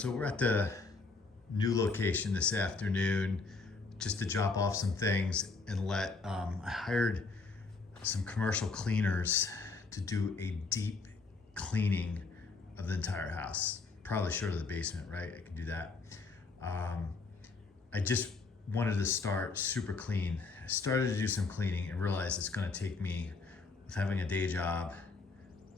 So we're at the new location this afternoon just to drop off some things and I hired some commercial cleaners to do a deep cleaning of the entire house. Probably short of the basement, right? I can do that. I just wanted to start super clean. I started to do some cleaning and realized it's gonna take me, with having a day job,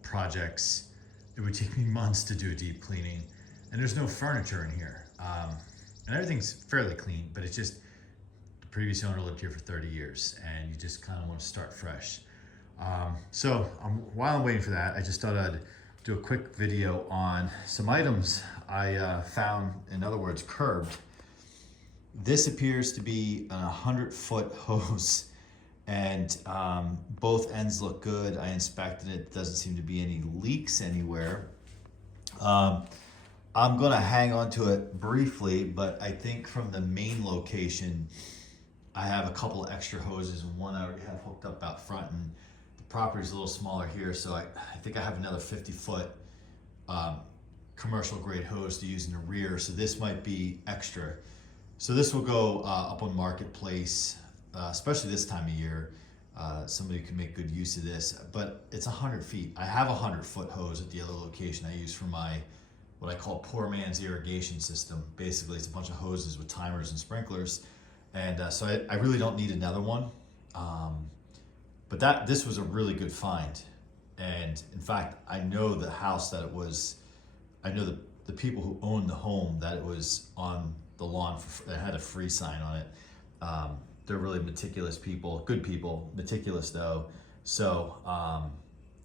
projects, it would take me months to do a deep cleaning. And there's no furniture in here. And everything's fairly clean, but it's just, the previous owner lived here for 30 years and you just kind of want to start fresh. While I'm waiting for that, I just thought I'd do a quick video on some items I found, in other words, curbed. This appears to be a 100-foot hose and both ends look good. I inspected it, doesn't seem to be any leaks anywhere. I'm gonna hang on to it briefly, but I think from the main location, I have a couple of extra hoses and one I already have hooked up out front, and the property's a little smaller here, so I think I have another 50-foot commercial grade hose to use in the rear, so this might be extra. So this will go up on Marketplace, especially this time of year. Somebody could make good use of this, but it's 100 feet. I have a 100-foot hose at the other location I use for my what I call poor man's irrigation system. Basically, it's a bunch of hoses with timers and sprinklers. And so I really don't need another one. But this was a really good find. And in fact, I know the house that it was, I know the people who owned the home that it was on the lawn, it had a free sign on it. They're really meticulous people, good people, meticulous though. So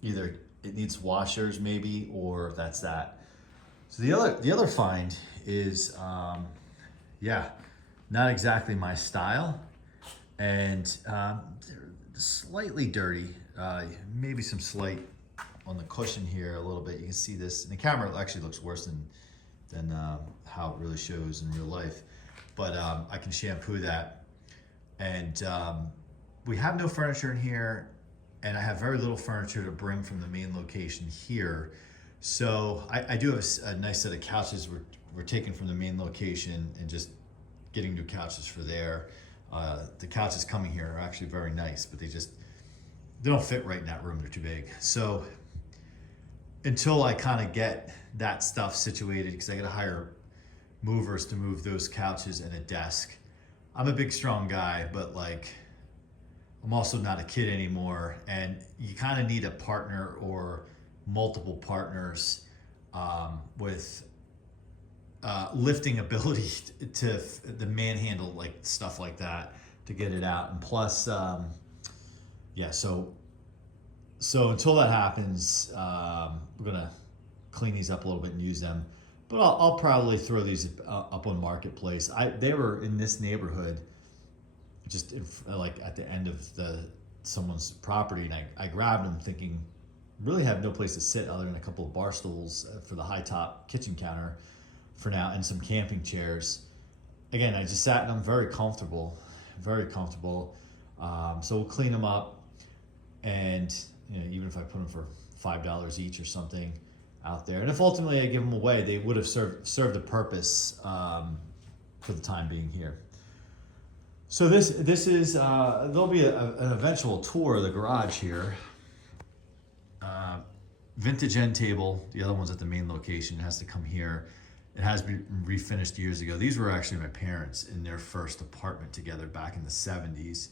either it needs washers maybe, or that's that. So the other find is, yeah, not exactly my style, and they're slightly dirty. Maybe some slight on the cushion here a little bit. You can see this in the camera. It actually looks worse than how it really shows in real life. But I can shampoo that. And we have no furniture in here, and I have very little furniture to bring from the main location here. So I do have a nice set of couches we're taking from the main location and just getting new couches for there. The couches coming here are actually very nice, but they don't fit right in that room. They're too big. So until I kind of get that stuff situated, because I got to hire movers to move those couches and a desk. I'm a big, strong guy, but like, I'm also not a kid anymore. And you kind of need a partner or multiple partners with lifting ability to the manhandle, like stuff like that, to get it out. And plus, yeah, so until that happens, we're gonna clean these up a little bit and use them. But I'll probably throw these up on Marketplace. They were in this neighborhood, just like at the end of someone's property, and I grabbed them thinking, really have no place to sit other than a couple of bar stools for the high top kitchen counter for now, and some camping chairs. Again, I just sat in them, very comfortable, very comfortable. So we'll clean them up, and even if I put them for $5 each or something out there, and if ultimately I give them away, they would have served a purpose for the time being here. So this is there'll be an eventual tour of the garage here. Vintage end table, the other one's at the main location, it has to come here. It has been refinished years ago. These were actually my parents in their first apartment together back in the 70s.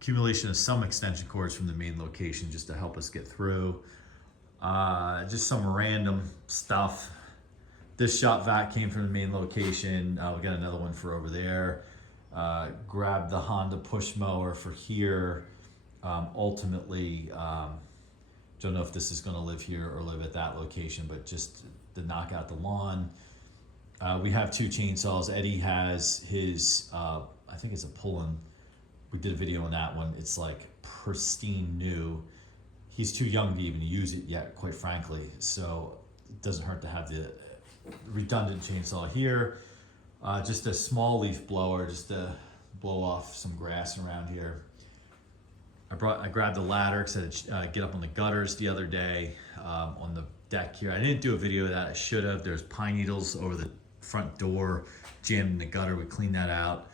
Accumulation of some extension cords from the main location just to help us get through. Just some random stuff. This shop vac came from the main location. We got another one for over there. Grabbed the Honda push mower for here. Ultimately, don't know if this is going to live here or live at that location, but just to knock out the lawn. We have two chainsaws. Eddie has his, I think it's a pull-in. We did a video on that one. It's like pristine new. He's too young to even use it yet, quite frankly. So it doesn't hurt to have the redundant chainsaw here. Just a small leaf blower just to blow off some grass around here. I grabbed a ladder because I had to get up on the gutters the other day on the deck here. I didn't do a video of that. I should have. There's pine needles over the front door, jammed in the gutter. We cleaned that out.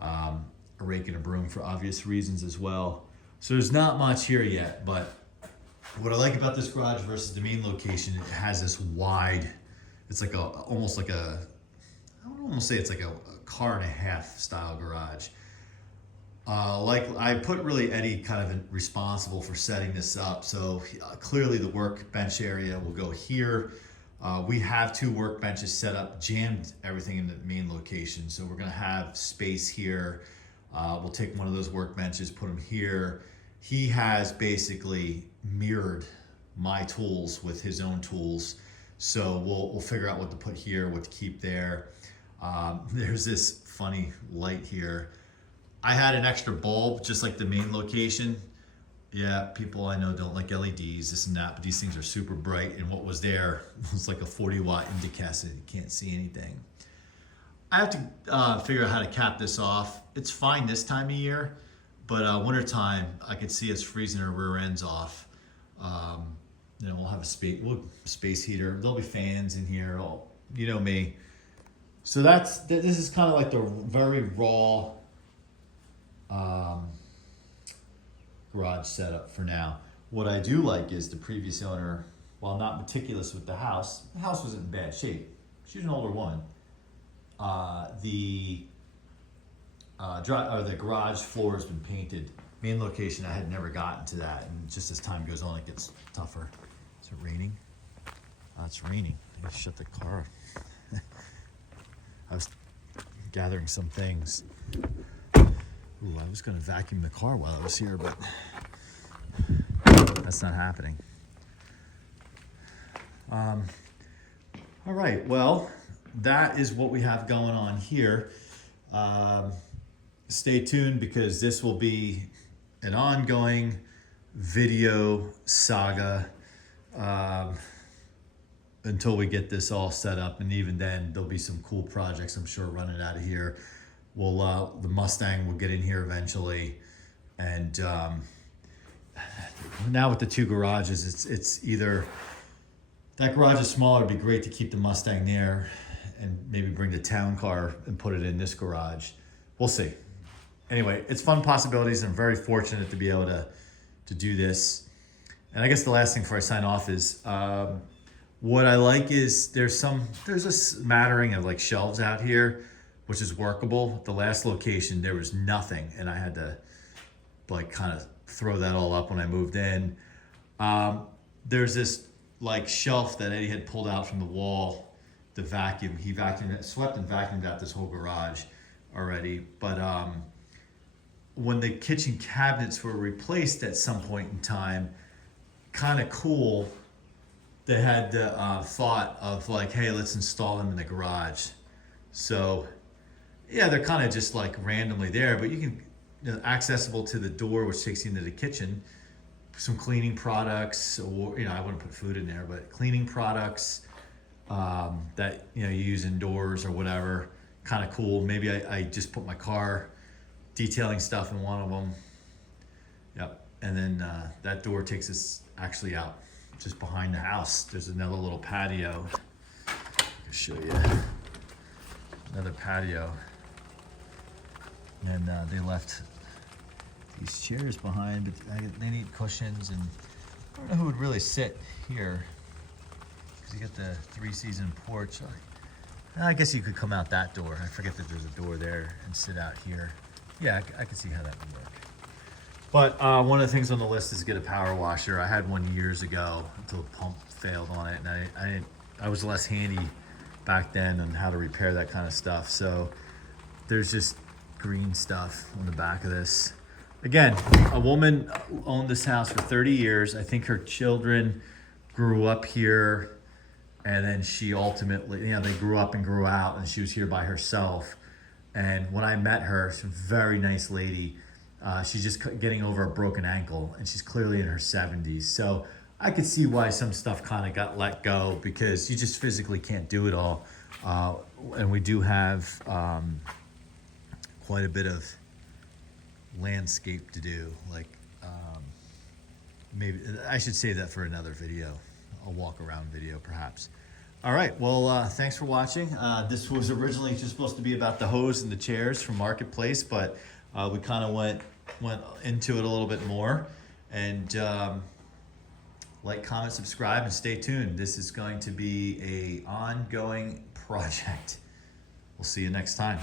A rake and a broom for obvious reasons as well. So there's not much here yet, but what I like about this garage versus the main location, it has this wide, it's like almost like a, I would almost say it's like a car and a half style garage. Like I put really Eddie kind of responsible for setting this up. So clearly the workbench area will go here. We have 2 workbenches set up, jammed everything in the main location. So we're gonna have space here. We'll take one of those workbenches, put them here. He has basically mirrored my tools with his own tools. So we'll figure out what to put here, what to keep there. There's this funny light here. I had an extra bulb, just like the main location. Yeah, people I know don't like LEDs, this and that, but these things are super bright, and what was there was like a 40-watt incandescent. You can't see anything. I have to figure out how to cap this off. It's fine this time of year, but wintertime, I could see us freezing our rear ends off. You know, we'll have a space heater. There'll be fans in here, you know me. So this is kind of like the very raw garage setup for now. What I do like is the previous owner, while not meticulous with the house was in bad shape. She was an older woman. The garage floor has been painted. Main location, I had never gotten to that, and just as time goes on, it gets tougher. Is it raining? Oh, it's raining. I gotta shut the car off. I was gathering some things. Ooh, I was gonna vacuum the car while I was here, but that's not happening. All right, well, that is what we have going on here. Stay tuned because this will be an ongoing video saga until we get this all set up, and even then there'll be some cool projects I'm sure running out of here. We'll the Mustang will get in here eventually, and now with the 2 garages, it's either that garage is smaller. It'd be great to keep the Mustang there and maybe bring the town car and put it in this garage. We'll see. Anyway, it's fun possibilities. I'm very fortunate to be able to do this. And I guess the last thing before I sign off is what I like is there's a smattering of like shelves out here, which is workable. At the last location, there was nothing, and I had to like kind of throw that all up when I moved in. There's this like shelf that Eddie had pulled out from the wall. The vacuum, he swept and vacuumed out this whole garage already. But when the kitchen cabinets were replaced at some point in time, kind of cool, they had the thought of like, hey, let's install them in the garage. So yeah, they're kind of just like randomly there, but you can, accessible to the door, which takes you into the kitchen. Some cleaning products, or I wouldn't put food in there, but cleaning products that you use indoors or whatever. Kind of cool. Maybe I just put my car detailing stuff in one of them. Yep. And then that door takes us actually out just behind the house. There's another little patio. I'll show you another patio. And they left these chairs behind, but they need cushions, and I don't know who would really sit here because you got the 3-season porch. I guess you could come out that door. I forget that there's a door there and sit out here. Yeah, I could see how that would work. But one of the things on the list is to get a power washer. I had one years ago until the pump failed on it, and I was less handy back then on how to repair that kind of stuff. So there's just green stuff on the back of this. Again, a woman owned this house for 30 years. I think her children grew up here, and then she ultimately, they grew up and grew out, and she was here by herself. And when I met her, she's a very nice lady. She's just getting over a broken ankle, and she's clearly in her 70s. So I could see why some stuff kind of got let go, because you just physically can't do it all. And we do have quite a bit of landscape to do. Like maybe I should save that for another video, a walk around video perhaps. All right, well, thanks for watching. This was originally just supposed to be about the hose and the chairs from Marketplace, but we kind of went into it a little bit more. And like, comment, subscribe, and stay tuned. This is going to be an ongoing project. We'll see you next time.